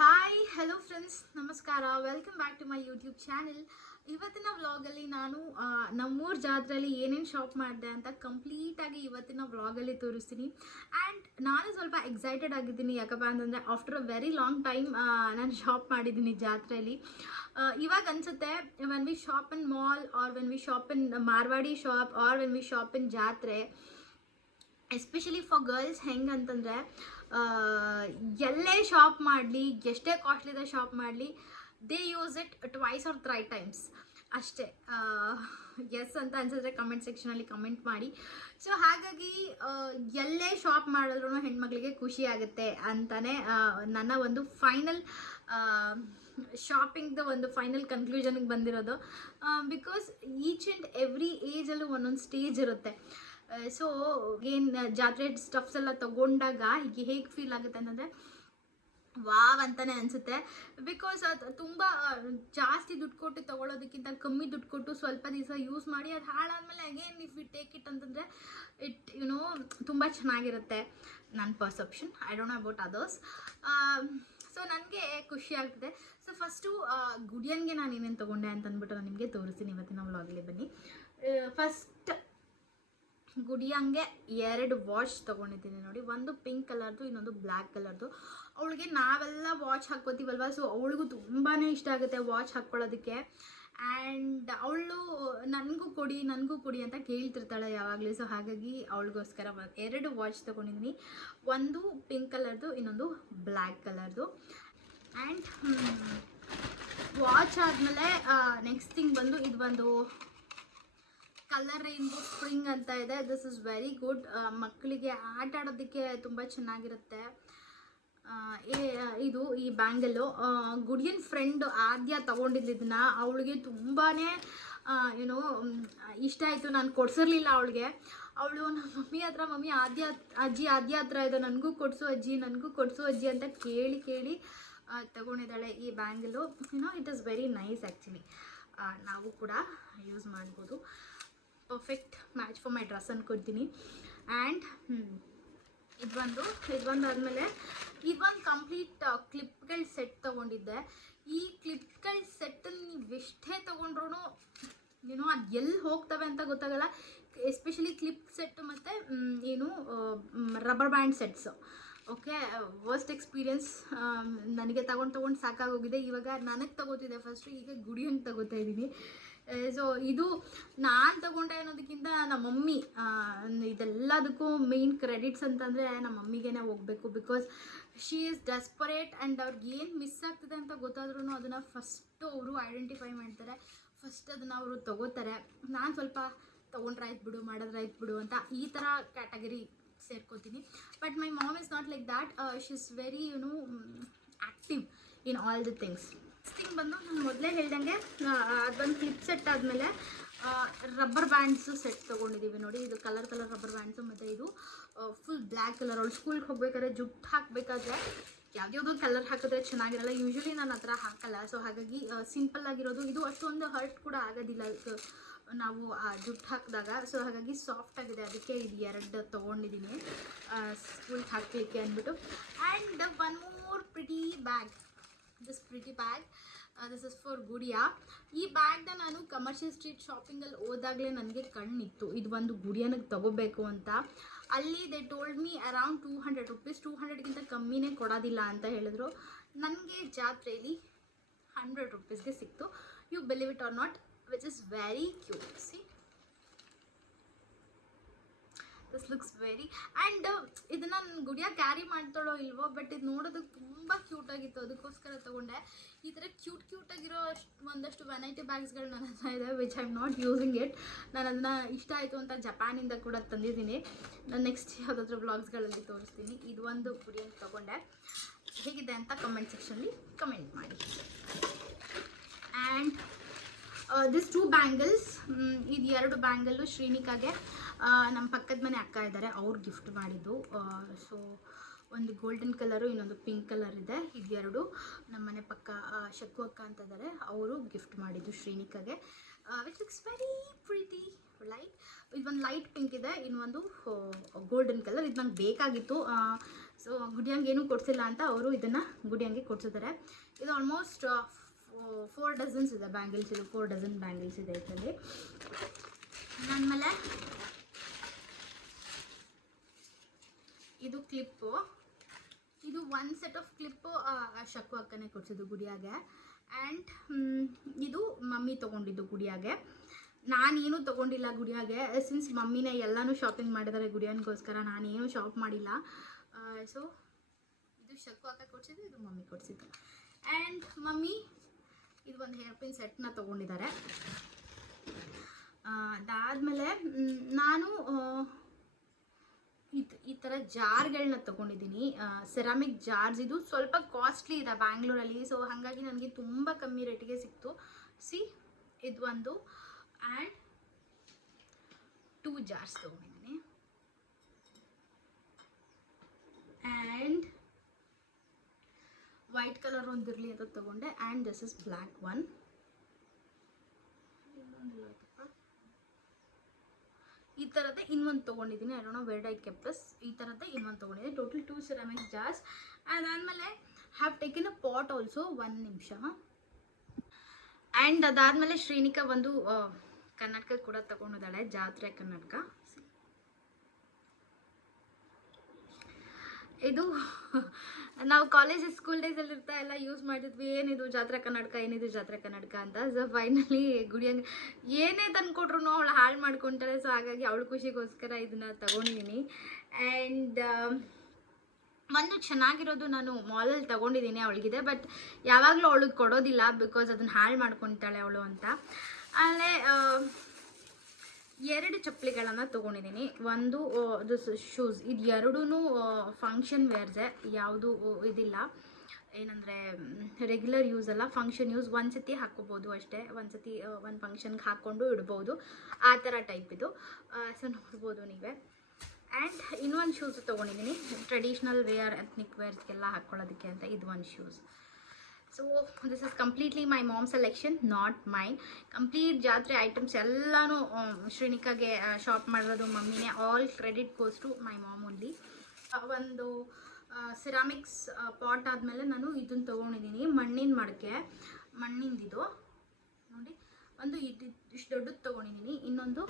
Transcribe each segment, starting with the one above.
Hi hello friends ನಮಸ್ಕಾರ welcome back to my YouTube channel ಇವತ್ತಿನ ವ್ಲಾಗಲ್ಲಿ ನಾನು ನಮ್ಮೂರ್ ಜಾತ್ರೆಯಲ್ಲಿ ಏನೇನು ಶಾಪ್ ಮಾಡಿದೆ ಅಂತ ಕಂಪ್ಲೀಟಾಗಿ ಇವತ್ತಿನ ವ್ಲಾಗಲ್ಲಿ ತೋರಿಸ್ತೀನಿ. ಆ್ಯಂಡ್ ನಾನು ಸ್ವಲ್ಪ ಎಕ್ಸೈಟೆಡ್ ಆಗಿದ್ದೀನಿ. ಯಾಕಪ್ಪ ಅಂತಂದರೆ after a very long time ನಾನು ಶಾಪ್ ಮಾಡಿದ್ದೀನಿ ಜಾತ್ರೆಯಲ್ಲಿ ಇವಾಗ ಅನಿಸುತ್ತೆ when we shop in mall or when we shop in Marwadi shop or when we shop in jatre especially for girls ಹೆಂಗೆ ಅಂತಂದರೆ ಎಲ್ಲೇ ಶಾಪ್ ಮಾಡಲಿ, ಎಷ್ಟೇ ಕಾಸ್ಟ್ಲಿದೆ ಶಾಪ್ ಮಾಡಲಿ they use it twice or three times ಅಷ್ಟೇ. ಎಸ್ ಅಂತ ಅನ್ಸಿದ್ರೆ ಕಮೆಂಟ್ ಸೆಕ್ಷನಲ್ಲಿ ಕಮೆಂಟ್ ಮಾಡಿ. ಸೊ ಹಾಗಾಗಿ ಎಲ್ಲೇ ಶಾಪ್ ಮಾಡಿದ್ರು ಹೆಣ್ಮಕ್ಳಿಗೆ ಖುಷಿ ಆಗುತ್ತೆ ಅಂತಲೇ ನನ್ನ ಒಂದು ಫೈನಲ್ ಶಾಪಿಂಗ್ದು ಒಂದು ಫೈನಲ್ ಕನ್ಕ್ಲೂಷನ್ಗೆ ಬಂದಿರೋದು. ಬಿಕಾಸ್ ಈಚ್ ಆ್ಯಂಡ್ ಎವ್ರಿ ಏಜಲ್ಲೂ ಒಂದೊಂದು ಸ್ಟೇಜ್ ಇರುತ್ತೆ. ಸೊ ಏನು ಜಾತ್ರೆ ಸ್ಟಫ್ಸ್ ಎಲ್ಲ ತಗೊಂಡಾಗ ಹೀಗೆ ಹೇಗೆ ಫೀಲ್ ಆಗುತ್ತೆ ಅಂತಂದರೆ, ವಾವ್ ಅಂತಾನೆ ಅನಿಸುತ್ತೆ. ಬಿಕಾಸ್ ಅದು ತುಂಬ ಜಾಸ್ತಿ ದುಡ್ಡು ಕೊಟ್ಟು ತೊಗೊಳೋದಕ್ಕಿಂತ ಕಮ್ಮಿ ದುಡ್ಡು ಕೊಟ್ಟು ಸ್ವಲ್ಪ ದಿವಸ ಯೂಸ್ ಮಾಡಿ ಅದು ಹಾಳಾದಮೇಲೆ again if you take it ಅಂತಂದರೆ ಇಟ್ ಯುನೋ ತುಂಬ ಚೆನ್ನಾಗಿರುತ್ತೆ. ನನ್ನ perception I don't know about others so ನನಗೆ ಖುಷಿ ಆಗ್ತಿದೆ. ಸೊ ಫಸ್ಟು ಗುಡಿಯನ್ಗೆ ನಾನು ಏನೇನು ತೊಗೊಂಡೆ ಅಂತ ಅಂದ್ಬಿಟ್ಟು ನಾನು ನಿಮಗೆ ತೋರಿಸ್ತೀನಿ ಇವತ್ತಿನ ವ್ಲಾಗಲ್ಲಿ ಬನ್ನಿ. ಫಸ್ಟ್ ಗುಡಿಯಂಗೆ ಎರಡು ವಾಚ್ ತೊಗೊಂಡಿದ್ದೀನಿ ನೋಡಿ. ಒಂದು ಪಿಂಕ್ ಕಲರ್ದು ಇನ್ನೊಂದು ಬ್ಲ್ಯಾಕ್ ಕಲರ್ದು ಅವಳಿಗೆ ನಾವೆಲ್ಲ ವಾಚ್ ಹಾಕ್ಕೋತೀವಲ್ವ? ಸೊ ಅವಳಿಗೂ ತುಂಬಾ ಇಷ್ಟ ಆಗುತ್ತೆ ವಾಚ್ ಹಾಕ್ಕೊಳ್ಳೋದಕ್ಕೆ. ಆ್ಯಂಡ್ ಅವಳು, ನನಗೂ ಕೊಡಿ ನನಗೂ ಕೊಡಿ ಅಂತ ಕೇಳ್ತಿರ್ತಾಳೆ ಯಾವಾಗಲೂ. ಸೊ ಹಾಗಾಗಿ ಅವಳಿಗೋಸ್ಕರ ಎರಡು ವಾಚ್ ತೊಗೊಂಡಿದ್ದೀನಿ. ಒಂದು ಪಿಂಕ್ ಕಲರ್ದು ಇನ್ನೊಂದು ಬ್ಲ್ಯಾಕ್ ಕಲರ್ದು ಆ್ಯಂಡ್ ವಾಚ್ ಆದಮೇಲೆ ನೆಕ್ಸ್ಟ್ ಥಿಂಗ್ ಬಂದು, ಇದು ಒಂದು ಕಲರ್ ರೈನ್ಬೋ ಸ್ಪ್ರಿಂಗ್ ಅಂತ ಇದೆ. ದಿಸ್ ಇಸ್ ವೆರಿ ಗುಡ್ ಮಕ್ಕಳಿಗೆ ಆಟ ಆಡೋದಕ್ಕೆ ತುಂಬ ಚೆನ್ನಾಗಿರುತ್ತೆ. ಇದು ಈ ಬ್ಯಾಂಗಲ್ಲು. ಗುಡಿಯನ್ ಫ್ರೆಂಡ್ ಆದ್ಯ ತಗೊಂಡಿದ್ದು ಇದನ್ನ. ಅವಳಿಗೆ ತುಂಬಾ ಏನೋ ಇಷ್ಟ ಆಯಿತು. ನಾನು ಕೊಡ್ಸಿರ್ಲಿಲ್ಲ ಅವಳಿಗೆ. ಅವಳು, ನಮ್ಮ ಮಮ್ಮಿ ಹತ್ರ, ಮಮ್ಮಿ ಆದ್ಯ, ಅಜ್ಜಿ ಆದ್ಯ ಹತ್ರ ಇದೆ. ನನಗೂ ಕೊಡಿಸು ಅಜ್ಜಿ, ನನಗೂ ಕೊಡಿಸು ಅಜ್ಜಿ ಅಂತ ಕೇಳಿ ಕೇಳಿ ತಗೊಂಡಿದ್ದಾಳೆ ಈ bangle you know it is very nice actually ನಾವು ಕೂಡ ಯೂಸ್ ಮಾಡ್ಬೋದು. Perfect match for my dress ಅನ್ಕೊಡ್ತೀನಿ and ಇದು ಬಂದು ಇದು ಬಂದು ಆದಮೇಲೆ ಇದೊಂದು ಕಂಪ್ಲೀಟ್ ಕ್ಲಿಪ್ಗಳ ಸೆಟ್ ತೊಗೊಂಡಿದ್ದೆ. ಈ ಕ್ಲಿಪ್ಗಳ ಸೆಟ್ಟನ್ನು ನೀವು ಎಷ್ಟೇ ತೊಗೊಂಡ್ರು ಏನೋ ಅದು ಎಲ್ಲಿ ಹೋಗ್ತವೆ ಅಂತ ಗೊತ್ತಾಗಲ್ಲ. ಎಸ್ಪೆಷಲಿ ಕ್ಲಿಪ್ ಸೆಟ್ ಮತ್ತು ಏನು rubber band sets okay worst experience ನನಗೆ ತಗೊಂಡು ತೊಗೊಂಡು ಸಾಕಾಗೋಗಿದೆ. ಇವಾಗ ನನಗೆ ತಗೋತಿದ್ದೆ ಫಸ್ಟು ಈಗ ಗುಡಿ ಹಂಗೆ ತಗೋತಾ ಇದ್ದೀನಿ ಸೊ ಇದು ನಾನು ತಗೊಂಡೆ ಅನ್ನೋದಕ್ಕಿಂತ ನಮ್ಮ ಮಮ್ಮಿ ಇದೆಲ್ಲದಕ್ಕೂ ಮೇನ್ ಕ್ರೆಡಿಟ್ಸ್ ಅಂತಂದರೆ ನಮ್ಮ ಮಮ್ಮಿಗೇನೆ ಹೋಗಬೇಕು because she is desperate and ಅವ್ರಿಗೆ ಏನು ಮಿಸ್ ಆಗ್ತಿದೆ ಅಂತ ಗೊತ್ತಾದ್ರೂ ಅದನ್ನು ಫಸ್ಟು ಅವರು ಐಡೆಂಟಿಫೈ ಮಾಡ್ತಾರೆ. ಫಸ್ಟ್ ಅದನ್ನು ಅವರು ತಗೋತಾರೆ. ನಾನು ಸ್ವಲ್ಪ ತೊಗೊಂಡ್ರೆ ಆಯ್ತು ಬಿಡು, ಮಾಡಿದ್ರೆ ಆಯ್ತು ಬಿಡು ಅಂತ ಈ ಥರ category ಸೇರ್ಕೋತೀನಿ. But my mom is not like that she is very you know active in all the things thing ಬಂದು ನಾನು ಮೊದಲೇ ಹೇಳ್ದಂಗೆ ಅದೊಂದು ಕ್ಲಿಪ್ ಸೆಟ್ ಆದಮೇಲೆ ರಬ್ಬರ್ ಬ್ಯಾಂಡ್ಸು ಸೆಟ್ ತೊಗೊಂಡಿದ್ದೀವಿ ನೋಡಿ. ಇದು ಕಲರ್ ಕಲರ್ ರಬ್ಬರ್ ಬ್ಯಾಂಡ್ಸು ಮತ್ತು ಇದು ಫುಲ್ ಬ್ಲ್ಯಾಕ್ ಕಲರ್ ಅವಳು ಸ್ಕೂಲ್ಗೆ ಹೋಗ್ಬೇಕಾದ್ರೆ ಜುಟ್ಟು ಹಾಕಬೇಕಾದ್ರೆ ಯಾವುದ್ಯಾವುದೋ ಕಲರ್ ಹಾಕಿದ್ರೆ ಚೆನ್ನಾಗಿರಲ್ಲ. ಯೂಶ್ವಲಿ ನಾನು ಆ ಥರ ಹಾಕಲ್ಲ. ಸೊ ಹಾಗಾಗಿ ಸಿಂಪಲ್ ಆಗಿರೋದು. ಇದು ಅಷ್ಟೊಂದು ಹರ್ಟ್ ಕೂಡ ಆಗೋದಿಲ್ಲ. ನಾವು, ಆ, ಜುಟ್ಟು ಹಾಕಿದಾಗ. ಸೊ ಹಾಗಾಗಿ ಸಾಫ್ಟ್ ಆಗಿದೆ. ಅದಕ್ಕೆ ಇದು ಎರಡು ತೊಗೊಂಡಿದ್ದೀನಿ ಸ್ಕೂಲ್ಗೆ ಹಾಕಲಿಕ್ಕೆ ಅಂದ್ಬಿಟ್ಟು. And one more pretty bag this pretty bag this is for Gudiya ಈ ಬ್ಯಾಗ್ನ ನಾನು ಕಮರ್ಷಿಯಲ್ ಸ್ಟ್ರೀಟ್ ಶಾಪಿಂಗಲ್ಲಿ ಹೋದಾಗಲೇ ನನಗೆ ಕಣ್ಣಿತ್ತು. ಇದು ಒಂದು ಗುಡಿಯನಿಗೆ ತಗೋಬೇಕು ಅಂತ. ಅಲ್ಲಿ they told me around two hundred rupees two ಹಂಡ್ರೆಡ್ಗಿಂತ ಕಮ್ಮಿನೇ ಕೊಡೋದಿಲ್ಲ ಅಂತ ಹೇಳಿದ್ರು. ನನಗೆ ಜಾತ್ರೆಯಲ್ಲಿ ಹಂಡ್ರೆಡ್ ರುಪೀಸ್ಗೆ ಸಿಕ್ತು. You believe it or not which is very cute see this looks very and ಇದನ್ನು ನಾನು ಗುಡಿಯ ಕ್ಯಾರಿ ಮಾಡ್ತಾಳೋ ಇಲ್ವೋ ಬಟ್ ಇದು ನೋಡೋದಕ್ಕೆ ತುಂಬ ಕ್ಯೂಟ್ ಆಗಿತ್ತು. ಅದಕ್ಕೋಸ್ಕರ ತೊಗೊಂಡೆ. ಈ ಥರ ಕ್ಯೂಟ್ ಕ್ಯೂಟ್ ಆಗಿರೋ ಅಷ್ಟು ಒಂದಷ್ಟು ವೆನೈಟಿ ಬ್ಯಾಗ್ಸ್ಗಳು ನನ್ನ ಹತ್ರ ಇದೆ which I am not using it ನಾನು ಅದನ್ನು ಇಷ್ಟ ಆಯಿತು ಅಂತ ಜಪಾನಿಂದ ಕೂಡ ತಂದಿದ್ದೀನಿ. ನಾನು ನೆಕ್ಸ್ಟ್ ಯಾವುದಾದ್ರೂ ವ್ಲಾಗ್ಸ್ಗಳಲ್ಲಿ ತೋರಿಸ್ತೀನಿ. ಇದು ಒಂದು ಗುಡಿಯನ್ನು ತೊಗೊಂಡೆ. ಹೇಗಿದೆ ಅಂತ ಕಮೆಂಟ್ ಸೆಕ್ಷನಲ್ಲಿ ಕಮೆಂಟ್ ಮಾಡಿ. ಆ್ಯಂಡ್ ದಿಸ್ ಟೂ ಬ್ಯಾಂಗಲ್ಸ್ ಇದು ಎರಡು ಬ್ಯಾಂಗಲ್ಲು ಶ್ರೀನಿಕಾಗೆ ನಮ್ಮ ಪಕ್ಕದ ಮನೆ ಅಕ್ಕ ಇದ್ದಾರೆ, ಅವ್ರು ಗಿಫ್ಟ್ ಮಾಡಿದ್ದು. ಸೊ ಒಂದು ಗೋಲ್ಡನ್ ಕಲರು ಇನ್ನೊಂದು ಪಿಂಕ್ ಕಲರ್ ಇದೆ ಇದೆರಡು ನಮ್ಮ ಮನೆ ಪಕ್ಕ ಶಕು ಅಕ್ಕ ಅಂತ ಇದ್ದಾರೆ, ಅವರು ಗಿಫ್ಟ್ ಮಾಡಿದ್ದು ಶ್ರೀನಿಕಾಗೆ. Which looks very pretty light ಇದೊಂದು ಲೈಟ್ ಪಿಂಕ್ ಇದೆ, ಇನ್ನೊಂದು ಗೋಲ್ಡನ್ ಕಲರ್ ಇದು ನಂಗೆ ಬೇಕಾಗಿತ್ತು. ಸೊ ಗುಡಿಯಂಗೆ ಏನೂ ಕೊಡಿಸಿಲ್ಲ ಅಂತ ಅವರು ಇದನ್ನು ಗುಡಿಯಂಗೆ ಕೊಡ್ಸಿದ್ದಾರೆ. ಇದು ಆಲ್ಮೋಸ್ಟ್ ಫೋರ್ ಡಜನ್ಸ್ ಇದೆ ಬ್ಯಾಂಗಲ್ಸ್ ಇದು ಫೋರ್ ಡಜನ್ ಬ್ಯಾಂಗಲ್ಸ್ ಇದೆ ಇದರಲ್ಲಿ. ಆಮೇಲೆ ಇದು ಕ್ಲಿಪ್ಪು ಇದು one set of clip Shakku ಅಕ್ಕನೇ ಕೊಡ್ಸಿದ್ದು ಗುಡಿಯಾಗೆ. ಆ್ಯಂಡ್ ಇದು ಮಮ್ಮಿ ತೊಗೊಂಡಿದ್ದು ಗುಡಿಯಾಗೆ. ನಾನೇನು ತೊಗೊಂಡಿಲ್ಲ ಗುಡಿಯಾಗೆ. ಸಿನ್ಸ್ ಮಮ್ಮಿನೇ ಎಲ್ಲನೂ ಶಾಪಿಂಗ್ ಮಾಡಿದ್ದಾರೆ ಗುಡಿಯನ್ಗೋಸ್ಕರ, ನಾನೇನು ಶಾಪ್ ಮಾಡಿಲ್ಲ. ಸೊ ಇದು ಶಕ್ಕು ಅಕ್ಕ ಕೊಡ್ಸಿದ್ದು, ಇದು ಮಮ್ಮಿ ಕೊಡಿಸಿದ್ದು. ಆ್ಯಂಡ್ ಮಮ್ಮಿ ಇದು ಒಂದು ಹೇರ್ ಪಿನ್ ಸೆಟ್ನ ತೊಗೊಂಡಿದ್ದಾರೆ. ಅದಾದಮೇಲೆ ನಾನು ಈ ಥರ ಜಾರ್ಗಳನ್ನ ತೊಗೊಂಡಿದ್ದೀನಿ. ಸೆರಾಮಿಕ್ ಜಾರ್ಸ್ ಇದು ಸ್ವಲ್ಪ ಕಾಸ್ಟ್ಲಿ ಇದೆ ಬ್ಯಾಂಗ್ಳೂರಲ್ಲಿ ಸೊ ಹಾಗಾಗಿ ನನಗೆ ತುಂಬ ಕಮ್ಮಿ ರೇಟಿಗೆ ಸಿಕ್ತು. ಸಿ ಇದು ಒಂದು ಆ್ಯಂಡ್ ಟೂ ಜಾರ್ಸ್ ತೊಗೊಂಡಿದ್ದೀನಿ ಆ್ಯಂಡ್ ವೈಟ್ ಕಲರ್ ಒಂದಿರಲಿ ಅಂತ ತಗೊಂಡೆ. And this is black one ಈ ಥರದ್ದೇ ಇನ್ನೊಂದು ತೊಗೊಂಡಿದ್ದೀನಿ. I don't where I kept ಈ ಥರದ್ದೇ ಇನ್ನೊಂದು ತೊಗೊಂಡಿದ್ದೀನಿ. ಟೋಟಲ್ ಟೂ ಸಿರಾಮಿಕ್ ಜಾರ್ಸ್ ಅದಾದಮೇಲೆ have taken a pot also one ನಿಮಿಷ. ಆ್ಯಂಡ್ ಅದಾದಮೇಲೆ ಶ್ರೀನಿಕಾ ಒಂದು ಕರ್ನಾಟಕ ಕೂಡ ತಗೊಂಡಿದ್ದಾಳೆ, ಜಾತ್ರೆ ಕನ್ನಡಕ ಇದು ನಾವು ಕಾಲೇಜ್ ಸ್ಕೂಲ್ ಡೇಸಲ್ಲಿ ಇರ್ತಾ ಎಲ್ಲ ಯೂಸ್ ಮಾಡಿದ್ವಿ. ಏನಿದು ಜಾತ್ರೆ ಕನ್ನಡಕ ಏನಿದು ಜಾತ್ರೆ ಕನ್ನಡಕ ಅಂತ. ಸೊ ಫೈನಲಿ ಗುಡಿಯಂಗೆ ಏನೇ ತಂದ್ಕೊಟ್ರು ಅವಳು ಹಾಳು ಮಾಡ್ಕೊತಾರೆ ಸೊ ಹಾಗಾಗಿ ಅವಳ ಖುಷಿಗೋಸ್ಕರ ಇದನ್ನ ತಗೊಂಡಿದ್ದೀನಿ ಆ್ಯಂಡ್ ಒಂದು ಚೆನ್ನಾಗಿರೋದು ನಾನು ಮಾಲಲ್ಲಿ ತಗೊಂಡಿದ್ದೀನಿ ಅವಳಿಗಿದೆ. ಬಟ್ ಯಾವಾಗಲೂ ಅವಳಿಗೆ ಕೊಡೋದಿಲ್ಲ ಬಿಕಾಸ್ ಅದನ್ನು ಹಾಳು ಮಾಡ್ಕೊತಾಳೆ ಅವಳು ಅಂತ. ಆಮೇಲೆ ಆ, ಎರಡು ಚಪ್ಪಲಿಗಳನ್ನು ತೊಗೊಂಡಿದ್ದೀನಿ. ಒಂದು ದಿಸ್ ಶೂಸ್ ಇದು ಎರಡೂ ಫಂಕ್ಷನ್ ವೇರ್ಸೆ ಯಾವುದು ಇದಿಲ್ಲ. ಏನಂದರೆ ರೆಗ್ಯುಲರ್ ಯೂಸ್ ಅಲ್ಲ. ಫಂಕ್ಷನ್ ಯೂಸ್ ಒಂದು ಸತಿ ಹಾಕ್ಕೋಬೋದು ಅಷ್ಟೇ. ಒಂದು ಸತಿ ಒಂದು ಫಂಕ್ಷನ್ಗೆ ಹಾಕ್ಕೊಂಡು ಇಡ್ಬೋದು. ಆ ಥರ ಟೈಪ್ ಇದು. ಸೊ ನೋಡ್ಬೋದು ನೀವೇ. ಆ್ಯಂಡ್ ಇನ್ನೊಂದು ಶೂಸ್ ತೊಗೊಂಡಿದ್ದೀನಿ. ಟ್ರೆಡಿಷ್ನಲ್ ವೇರ್ ಎತ್ನಿಕ್ ವೇರ್ಸ್ಗೆಲ್ಲ ಹಾಕ್ಕೊಳ್ಳೋದಕ್ಕೆ ಅಂತ. ಇದು ಒಂದು shoes so this is completely my mom selection not mine complete jatre items ಎಲ್ಲನೂ ಶ್ರೀನಿಕಾಗೆ ಶಾಪ್ ಮಾಡಿರೋದು ಮಮ್ಮಿನೇ all credit goes to my mom only ಒಂದು ಸಿರಾಮಿಕ್ಸ್ ಪಾಟ್ ಆದಮೇಲೆ ನಾನು ಇದನ್ನು ತೊಗೊಂಡಿದ್ದೀನಿ ಮಣ್ಣಿನ ಮಡಕೆ, ಮಣ್ಣಿಂದಿದು. ನೋಡಿ, ಒಂದು ಇದು, ಇಷ್ಟು ದೊಡ್ಡದು ತೊಗೊಂಡಿದ್ದೀನಿ ಇನ್ನೊಂದು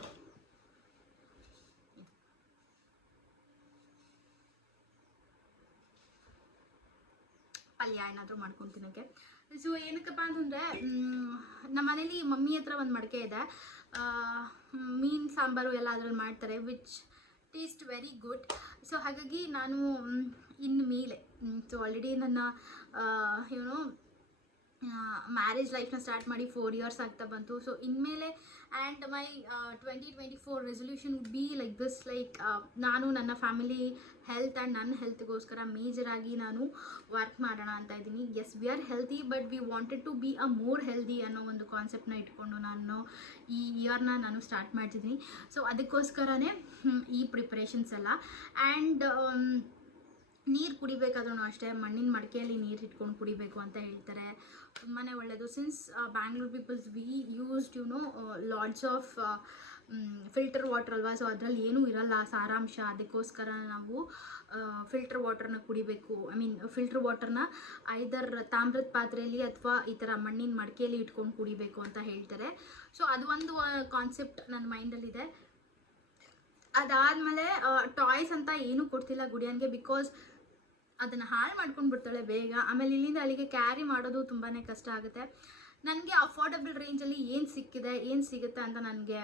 ಪಲ್ಯ ಏನಾದರೂ ಮಾಡ್ಕೊಂಡು ತಿನ್ನೋಕ್ಕೆ ಸೊ ಏನಕ್ಕಪ್ಪ ಅಂತಂದರೆ ನಮ್ಮ ಮನೇಲಿ ಮಮ್ಮಿ ಹತ್ರ ಒಂದು ಮಡಿಕೆ ಇದೆ. ಮೀನು, ಸಾಂಬಾರು ಎಲ್ಲ ಅದ್ರಲ್ಲಿ ಮಾಡ್ತಾರೆ which taste very good so ಹಾಗಾಗಿ ನಾನು ಇನ್ ಇನ್ನು ಮೇಲೆ ಸೊ ಆಲ್ರೆಡಿ ನನ್ನ ಏನೋ ಮ್ಯಾರೇಜ್ ಲೈಫ್ನ ಸ್ಟಾರ್ಟ್ ಮಾಡಿ ಫೋರ್ ಇಯರ್ಸ್ ಆಗ್ತಾ ಬಂತು. ಸೊ ಇನ್ಮೇಲೆ and my twenty twenty four resolution be like this like ನಾನು ನನ್ನ ಫ್ಯಾಮಿಲಿ ಹೆಲ್ತ್ ಆ್ಯಂಡ್ ನನ್ನ ಹೆಲ್ತ್ಗೋಸ್ಕರ ಮೇಜರಾಗಿ ನಾನು ವರ್ಕ್ ಮಾಡೋಣ ಅಂತ ಇದ್ದೀನಿ. Yes we are healthy but we wanted to be a more healthy ಅನ್ನೋ ಒಂದು ಕಾನ್ಸೆಪ್ಟ್ನ ಇಟ್ಕೊಂಡು ನಾನು ಈ ಇಯರ್ನ ನಾನು ಸ್ಟಾರ್ಟ್ ಮಾಡ್ತಿದ್ದೀನಿ. ಸೊ ಅದಕ್ಕೋಸ್ಕರನೇ ಈ ಪ್ರಿಪ್ರೇಷನ್ಸ್ ಎಲ್ಲ. ಆ್ಯಂಡ್ ನೀರು ಕುಡಿಬೇಕಾದ್ರೂ ಅಷ್ಟೇ, ಮಣ್ಣಿನ ಮಡಿಕೆಯಲ್ಲಿ ನೀರು ಇಟ್ಕೊಂಡು ಕುಡಿಬೇಕು ಅಂತ ಹೇಳ್ತಾರೆ. ತುಂಬಾ ಒಳ್ಳೆಯದು since Bangalore peoples we used you know lots of filter water ಅಲ್ವಾ? ಸೊ ಅದರಲ್ಲಿ ಏನೂ ಇರಲ್ಲ ಸಾರಾಂಶ. ಅದಕ್ಕೋಸ್ಕರ ನಾವು ಫಿಲ್ಟರ್ ವಾಟರ್ನ ಕುಡಿಬೇಕು. ಐ ಮೀನ್ ಫಿಲ್ಟರ್ ವಾಟರ್ನ ಐದರ್ ತಾಮ್ರದ ಪಾತ್ರೆಯಲ್ಲಿ ಅಥವಾ ಈ ಥರ ಮಣ್ಣಿನ ಮಡಿಕೆಯಲ್ಲಿ ಇಟ್ಕೊಂಡು ಕುಡಿಬೇಕು ಅಂತ ಹೇಳ್ತಾರೆ. ಸೊ ಅದು ಒಂದು ಕಾನ್ಸೆಪ್ಟ್ ನನ್ನ ಮೈಂಡಲ್ಲಿದೆ. ಅದಾದಮೇಲೆ ಟಾಯ್ಸ್ ಅಂತ ಏನೂ ಕೊಡ್ತಿಲ್ಲ ಗುಡಿಯನ್ಗೆ ಬಿಕಾಸ್ ಅದನ್ನು ಹಾಳು ಮಾಡ್ಕೊಂಡು ಬಿಡ್ತಾಳೆ ಬೇಗ. ಆಮೇಲೆ ಇಲ್ಲಿಂದ ಅಲ್ಲಿಗೆ ಕ್ಯಾರಿ ಮಾಡೋದು ತುಂಬಾ ಕಷ್ಟ ಆಗುತ್ತೆ. ನನಗೆ ಅಫೋರ್ಡಬಲ್ ರೇಂಜಲ್ಲಿ ಏನು ಸಿಕ್ಕಿದೆ, ಏನು ಸಿಗುತ್ತೆ ಅಂತ ನನಗೆ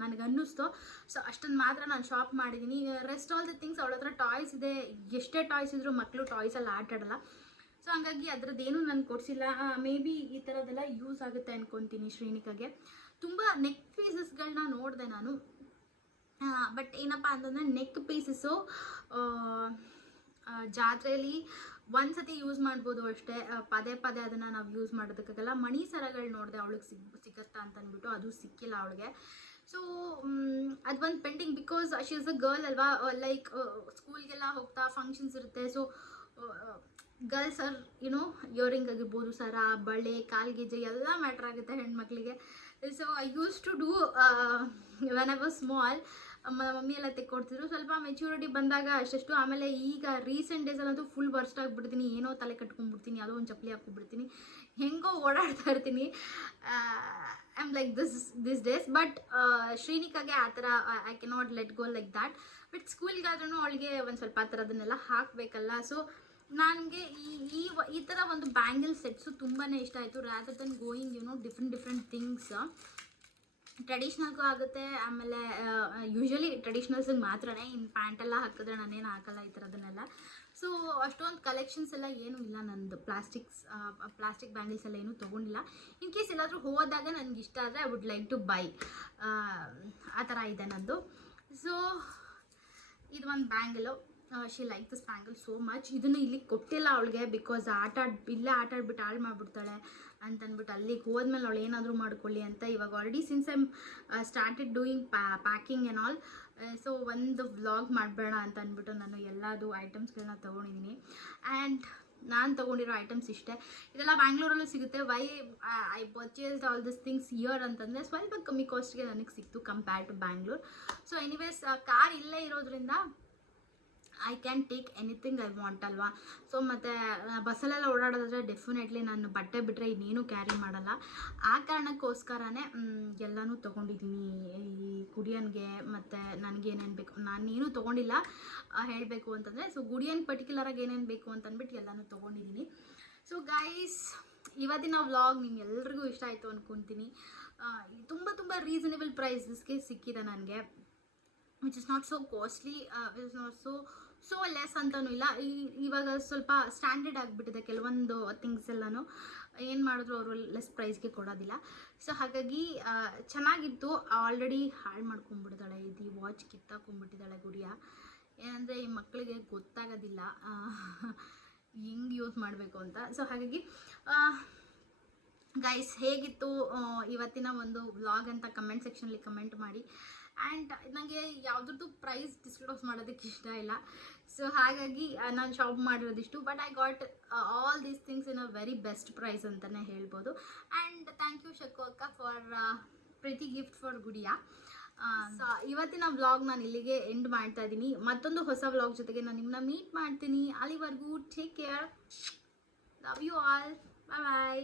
ನನಗೆ ಅನ್ನಿಸ್ತು ಸೊ ಅಷ್ಟೊಂದು ಮಾತ್ರ ನಾನು ಶಾಪ್ ಮಾಡಿದ್ದೀನಿ ರೆಸ್ಟ್ ಆಲ್ ದಿ ಥಿಂಗ್ಸ್ ಅವಳ ಹತ್ರ ಟಾಯ್ಸ್ ಇದೆ. ಎಷ್ಟೇ ಟಾಯ್ಸ್ ಇದ್ದರೂ ಮಕ್ಕಳು ಟಾಯ್ಸಲ್ಲಿ ಆಟ ಆಡಲ್ಲ. ಸೊ ಹಂಗಾಗಿ ಅದರದ್ದೇನು ನಾನು ಕೊಡಿಸಿಲ್ಲ. ಮೇ ಬಿ ಈ ಥರದ್ದೆಲ್ಲ ಯೂಸ್ ಆಗುತ್ತೆ ಅಂದ್ಕೊತೀನಿ ಶ್ರೀನಿಕಾಗೆ. ತುಂಬ ನೆಕ್ ಪೀಸಸ್ಗಳನ್ನ ನೋಡಿದೆ ನಾನು. ಬಟ್ ಏನಪ್ಪ ಅಂತಂದರೆ ನೆಕ್ ಪೀಸಸ್ಸು ಜಾತ್ರೆಯಲ್ಲಿ ಒಂದು ಸತಿ ಯೂಸ್ ಮಾಡ್ಬೋದು ಅಷ್ಟೇ. ಪದೇ ಪದೇ ಅದನ್ನು ನಾವು ಯೂಸ್ ಮಾಡೋದಕ್ಕಾಗಲ್ಲ. ಮಣಿ ಸರಗಳು ನೋಡಿದೆ ಅವಳಿಗೆ ಸಿಗ್, ಸಿಗತ್ತಾ ಅಂತ ಅಂದ್ಬಿಟ್ಟು ಅದು ಸಿಕ್ಕಿಲ್ಲ ಅವಳಿಗೆ. ಸೊ ಅದು ಒಂದು pending because she is a girl ಅಲ್ವಾ? ಲೈಕ್ ಸ್ಕೂಲ್ಗೆಲ್ಲ ಹೋಗ್ತಾ ಫಂಕ್ಷನ್ಸ್ ಇರುತ್ತೆ. So girls are you know earring ಆಗಿರ್ಬೋದು, ಸರ, ಬಳೆ ಕಾಲ್ಗೆಜ್ಜೆ ಎಲ್ಲ ಮ್ಯಾಟ್ರ್ ಆಗುತ್ತೆ ಹೆಣ್ಮಕ್ಳಿಗೆ. So I use to do when I was small mummy ಎಲ್ಲ ತೆಕ್ಕೊಡ್ತಿದ್ರು. ಸ್ವಲ್ಪ ಮೆಚೂರಿಟಿ ಬಂದಾಗ ಅಷ್ಟೆಷ್ಟು. ಆಮೇಲೆ ಈಗ ರೀಸೆಂಟ್ ಡೇಸಲ್ಲಂತೂ ಫುಲ್ ಬರ್ಸ್ಟ್ ಆಗಿಬಿಡ್ತೀನಿ. ಏನೋ ತಲೆ ಕಟ್ಕೊಂಡ್ಬಿಡ್ತೀನಿ. ಯಾವುದೋ ಒಂದು ಚಪ್ಪಲಿ ಹಾಕ್ಕೊಂಡ್ಬಿಡ್ತೀನಿ ಹೆಂಗೋ ಓಡಾಡ್ತಾ ಇರ್ತೀನಿ. I am like this this days but ಶ್ರೀನಿಕಾಗೆ ಆ ಥರ I can not let go like that but ಸ್ಕೂಲ್ಗಾದ್ರೂ ಅವಳಿಗೆ ಒಂದು ಸ್ವಲ್ಪ ಆ ಥರದನ್ನೆಲ್ಲ ಹಾಕಬೇಕಲ್ಲ. ಸೊ ನನಗೆ ಈ ಈ ಈ ಥರ ಒಂದು ಬ್ಯಾಂಗಲ್ ಸೆಟ್ಸು ತುಂಬಾ ಇಷ್ಟ ಆಯಿತು. Rather than going you know different different things ಟ್ರೆಡಿಷ್ನಲ್ಗೂ ಆಗುತ್ತೆ, ಆಮೇಲೆ ಯೂಶ್ವಲಿ ಟ್ರೆಡಿಷ್ನಲ್ಸಿಗೆ ಮಾತ್ರನೇ ಇನ್ನು ಪ್ಯಾಂಟೆಲ್ಲ ಹಾಕಿದ್ರೆ ನಾನೇನು ಹಾಕಲ್ಲ ಈ ಥರದನ್ನೆಲ್ಲ ಸೊ ಅಷ್ಟೊಂದು ಕಲೆಕ್ಷನ್ಸ್ ಎಲ್ಲ ಏನೂ ಇಲ್ಲ ನಂದು. ಪ್ಲಾಸ್ಟಿಕ್ಸ್ ಪ್ಲಾಸ್ಟಿಕ್ ಬ್ಯಾಂಗಲ್ಸ್ ಎಲ್ಲ ಏನೂ ತೊಗೊಂಡಿಲ್ಲ. ಇನ್ ಕೇಸ್ ಎಲ್ಲಾದರೂ ಹೋದಾಗ ನನಗೆ ಇಷ್ಟ ಆದರೆ I would like to buy ಆ ಥರ ಇದೆ ನಂದು. ಸೊ ಇದು ಒಂದು bangle she like this bangle so much ಇದನ್ನು ಇಲ್ಲಿ ಕೊಟ್ಟಿಲ್ಲ ಅವಳಿಗೆ ಬಿಕಾಸ್ ಆಟ ಇಲ್ಲೇ ಆಟ ಆಡ್ಬಿಟ್ಟು ಹಾಳು ಮಾಡಿಬಿಡ್ತಾಳೆ ಅಂತಂದ್ಬಿಟ್ಟು ಅಲ್ಲಿಗೆ ಹೋದ್ಮೇಲೆ ಅವಳು ಏನಾದರೂ ಮಾಡ್ಕೊಳ್ಳಿ ಅಂತ ಇವಾಗ already since I'm started doing packing and all so ಒಂದು ವ್ಲಾಗ್ ಮಾಡಬೇಡ ಅಂತ ಅಂದ್ಬಿಟ್ಟು ನಾನು ಎಲ್ಲದು ಐಟಮ್ಸ್ಗಳನ್ನ ತೊಗೊಂಡಿದ್ದೀನಿ ಆ್ಯಂಡ್ ನಾನು ತೊಗೊಂಡಿರೋ ಐಟಮ್ಸ್ ಇಷ್ಟೇ. ಇದೆಲ್ಲ ಬ್ಯಾಂಗ್ಳೂರಲ್ಲೂ ಸಿಗುತ್ತೆ. Why I purchased all this things here ಅಂತಂದರೆ ಸ್ವಲ್ಪ ಕಮ್ಮಿ ಕಾಸ್ಟ್ಗೆ ನನಗೆ ಸಿಕ್ತು compare to Bangalore so anyways car ಇಲ್ಲೇ ಇರೋದ್ರಿಂದ I can take anything I want ಅಲ್ವಾ? ಸೊ ಮತ್ತು ಬಸ್ಸಲ್ಲೆಲ್ಲ ಓಡಾಡೋದಾದ್ರೆ ಡೆಫಿನೆಟ್ಲಿ ನಾನು ಬಟ್ಟೆ ಬಿಟ್ಟರೆ ಇನ್ನೇನು ಕ್ಯಾರಿ ಮಾಡಲ್ಲ. ಆ ಕಾರಣಕ್ಕೋಸ್ಕರನೇ ಎಲ್ಲನೂ ತೊಗೊಂಡಿದ್ದೀನಿ ಈ ಗುಡಿಯನ್ಗೆ ಮತ್ತು ನನಗೇನೇನು ಬೇಕು, ನಾನೇನು ತೊಗೊಂಡಿಲ್ಲ ಹೇಳಬೇಕು ಅಂತಂದರೆ ಸೊ ಗುಡಿಯನ್ ಪರ್ಟಿಕ್ಯುಲರಾಗಿ ಏನೇನು ಬೇಕು ಅಂತಂದ್ಬಿಟ್ಟು ಎಲ್ಲನೂ ತೊಗೊಂಡಿದ್ದೀನಿ ಸೊ ಗೈಸ್ ಇವತ್ತಿನ ವ್ಲಾಗ್ ನಿಮ್ಗೆಲ್ರಿಗೂ ಇಷ್ಟ ಆಯಿತು ಅಂದ್ಕೊತೀನಿ ತುಂಬ ತುಂಬ ರೀಸನೇಬಲ್ ಪ್ರೈಸಸ್ಗೆ ಸಿಕ್ಕಿದೆ ನನಗೆ which is not so costly is not so so less ಅಂತಲೂ ಇಲ್ಲ. ಈ, ಇವಾಗ ಸ್ವಲ್ಪ ಸ್ಟ್ಯಾಂಡರ್ಡ್ ಆಗಿಬಿಟ್ಟಿದೆ ಕೆಲವೊಂದು ಥಿಂಗ್ಸ್ ಎಲ್ಲಾನು. ಏನು ಮಾಡಿದ್ರು ಅವರು ಲೆಸ್ ಪ್ರೈಸ್ಗೆ ಕೊಡೋದಿಲ್ಲ. ಸೊ ಹಾಗಾಗಿ ಚೆನ್ನಾಗಿತ್ತು. ಆಲ್ರೆಡಿ ಹಾಳು ಮಾಡ್ಕೊಂಡ್ಬಿಡ್ತಾಳೆ. ಇದು ವಾಚ್ ಕಿತ್ತಾಕೊಂಡ್ಬಿಟ್ಟಿದ್ದಾಳೆ ಗುಡಿಯ ಏನಂದರೆ ಈ ಮಕ್ಕಳಿಗೆ ಗೊತ್ತಾಗೋದಿಲ್ಲ. ಹೆಂಗೆ ಯೂಸ್ ಮಾಡಬೇಕು ಅಂತ. ಸೊ ಹಾಗಾಗಿ ಗೈಸ್ ಹೇಗಿತ್ತು ಇವತ್ತಿನ ಒಂದು ವ್ಲಾಗ್ ಅಂತ ಕಮೆಂಟ್ ಸೆಕ್ಷನಲ್ಲಿ ಕಮೆಂಟ್ ಮಾಡಿ. ಆ್ಯಂಡ್ ನನಗೆ ಯಾವುದ್ರದ್ದು ಪ್ರೈಸ್ ಡಿಸ್ಕ್ಲೋಸ್ ಮಾಡೋದಕ್ಕೆ ಇಷ್ಟ ಇಲ್ಲ. ಸೊ ಹಾಗಾಗಿ ನಾನು shop ಮಾಡಿರೋದಿಷ್ಟು but I got all these things in a very best price ಅಂತಲೇ ಹೇಳ್ಬೋದು. And thank you Shaku akka for pretty gift for Gudiya. So ಇವತ್ತಿನ ವ್ಲಾಗ್ ನಾನು ಇಲ್ಲಿಗೆ ಎಂಡ್ ಮಾಡ್ತಾ ಇದ್ದೀನಿ ಮತ್ತೊಂದು ಹೊಸ ವ್ಲಾಗ್ ಜೊತೆಗೆ ನಾನು ನಿಮ್ಮನ್ನ ಮೀಟ್ ಮಾಡ್ತೀನಿ. ಅಲ್ಲಿವರೆಗೂ take care love you all bye bye